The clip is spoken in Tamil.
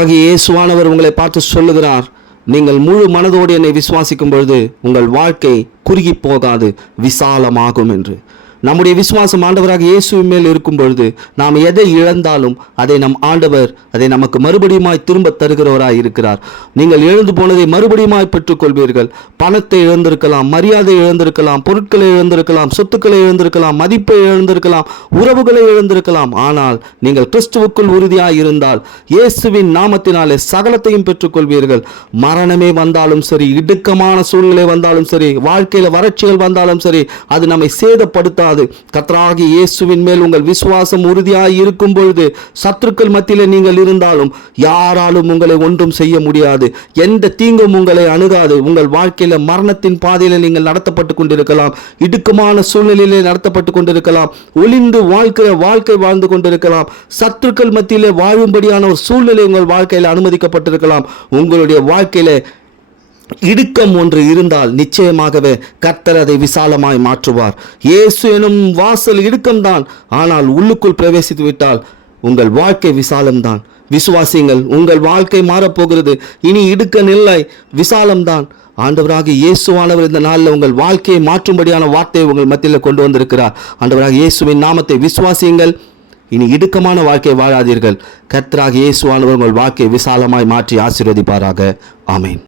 இயேசுவானவர் உங்களை பார்த்து சொல்லுகிறார், நீங்கள் முழு மனதோடு என்னை விசுவாசிக்கும் பொழுது உங்கள் வாழ்க்கை குறுகி போகாது, விசாலமாகும் என்று. நம்முடைய விசுவாசம் ஆண்டவராக இயேசுவின் மேல் இருக்கும் பொழுது நாம் எதை இழந்தாலும் அதை நம் ஆண்டவர் அதை நமக்கு மறுபடியுமாய் திரும்ப தருகிறவராய் இருக்கிறார். நீங்கள் இழந்து போனதை மறுபடியுமாய் பெற்றுக்கொள்வீர்கள். பணத்தை இழந்திருக்கலாம், மரியாதை இழந்திருக்கலாம், பொருட்களை இழந்திருக்கலாம், சொத்துக்களை இழந்திருக்கலாம், மதிப்பை இழந்திருக்கலாம், உறவுகளை இழந்திருக்கலாம். ஆனால் நீங்கள் கிறிஸ்துவுக்குள் உறுதியாய் இருந்தால் இயேசுவின் நாமத்தினாலே சகலத்தையும் பெற்றுக்கொள்வீர்கள். மரணமே வந்தாலும் சரி, இடுக்கமான சூழ்நிலை வந்தாலும் சரி, வாழ்க்கையில் வறட்சிகள் வந்தாலும் சரி, அது நம்மை சேதப்படுத்த கர்த்தராகிய இயேசுவின் மேல் உங்கள் விசுவாசம் உறுதியாய் இருக்கும் பொழுது சத்துருக்கள் மத்தியிலே நீங்கள் இருந்தாலும் யாராலும் உங்களை ஒன்றும் செய்ய முடியாது. எந்த தீங்கும் உங்களை அணுகாது. உங்கள் வாழ்க்கையில மரணத்தின் பாதையில நீங்கள் நடத்தப்பட்டு கொண்டிருக்கலாம், இடுக்கமான சூழ்நிலையிலே நடத்தப்பட்டு கொண்டிருக்கலாம், ஒளிந்து வாழ்க்கை வாழ்ந்து கொண்டிருக்கலாம், சத்துருக்கள் மத்தியிலே வாழும்படியான ஒரு சூழ்நிலை உங்கள் வாழ்க்கையில் அனுமதிக்கப்பட்டிருக்கலாம். உங்களுடைய வாழ்க்கையில இடுக்கம் ஒன்று இருந்தால் நிச்சயமாகவே கர்த்தர் அதை விசாலமாய் மாற்றுவார். இயேசு எனும் வாசல் இடுக்கம்தான், ஆனால் உள்ளுக்குள் பிரவேசித்து விட்டால் உங்கள் வாழ்க்கை விசாலம்தான். விசுவாசிங்கள், உங்கள் வாழ்க்கை மாறப்போகிறது. இனி இடுக்கம் இல்லை, விசாலம்தான். ஆண்டவராக இயேசுவானவர் இந்த நாளில் உங்கள் வாழ்க்கையை மாற்றும்படியான வார்த்தையை உங்கள் மத்தியில் கொண்டு வந்திருக்கிறார். ஆண்டவராக இயேசுவின் நாமத்தை விசுவாசியுங்கள். இனி இடுக்கமான வாழ்க்கை வாழாதீர்கள். கர்த்தராக இயேசுவானவர் உங்கள் வாழ்க்கையை விசாலமாய் மாற்றி ஆசீர்வதிப்பாராக. ஆமென்.